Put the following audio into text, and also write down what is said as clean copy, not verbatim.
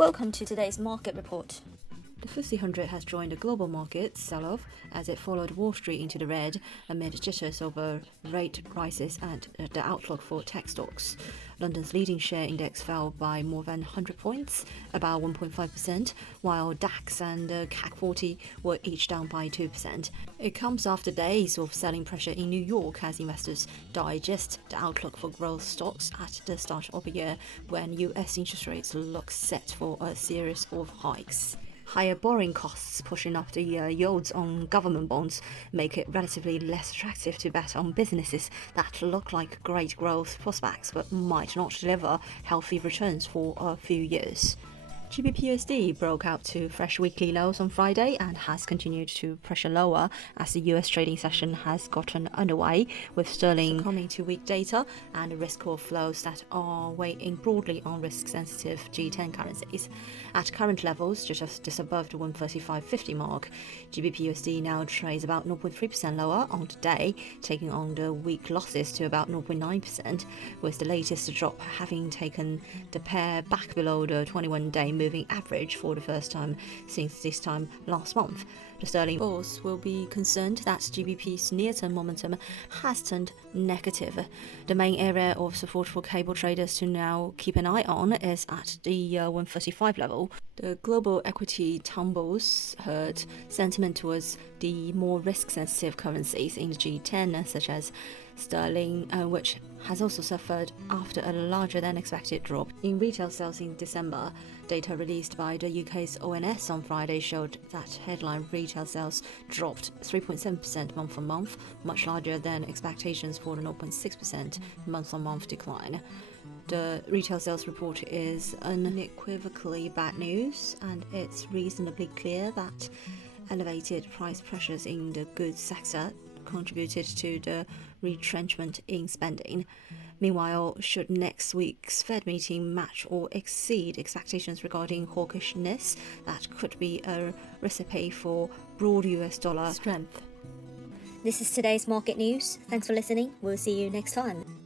Welcome to today's market report. The FTSE 100 has joined the global market sell-off as it followed Wall Street into the red amid jitters over rate rises and the outlook for tech stocks. London's leading share index fell by more than 100 points, about 1.5%, while DAX and the CAC 40 were each down by 2%. It comes after days of selling pressure in New York as investors digest the outlook for growth stocks at the start of the year when US interest rates look set for a series of hikes. Higher borrowing costs pushing up the yields on government bonds make it relatively less attractive to bet on businesses that look like great growth prospects but might not deliver healthy returns for a few years. GBPUSD broke out to fresh weekly lows on Friday and has continued to pressure lower as the US trading session has gotten underway, with sterling succumbing to weak data and a risk-off flows that are weighing broadly on risk-sensitive G10 currencies. At current levels, just above the 135.50 mark, GBPUSD now trades about 0.3% lower on the day, taking on the week losses to about 0.9%, with the latest drop having taken the pair back below the 21-day moving average for the first time since this time last month. The sterling bulls will be concerned that GBP's near-term momentum has turned negative. The main area of support for cable traders to now keep an eye on is at the 135 level. The global equity tumbles hurt sentiment towards the more risk-sensitive currencies in the G10, such as sterling, which has also suffered after a larger than expected drop in retail sales in December. Data released by the UK's ONS on Friday showed that headline retail sales dropped 3.7% month on month, much larger than expectations for the 0.6% month-on-month decline. The retail sales report is unequivocally bad news, and it's reasonably clear that elevated price pressures in the goods sector contributed to the retrenchment in spending. Meanwhile, should next week's Fed meeting match or exceed expectations regarding hawkishness, that could be a recipe for broad US dollar strength. This is today's market news. Thanks for listening. We'll see you next time.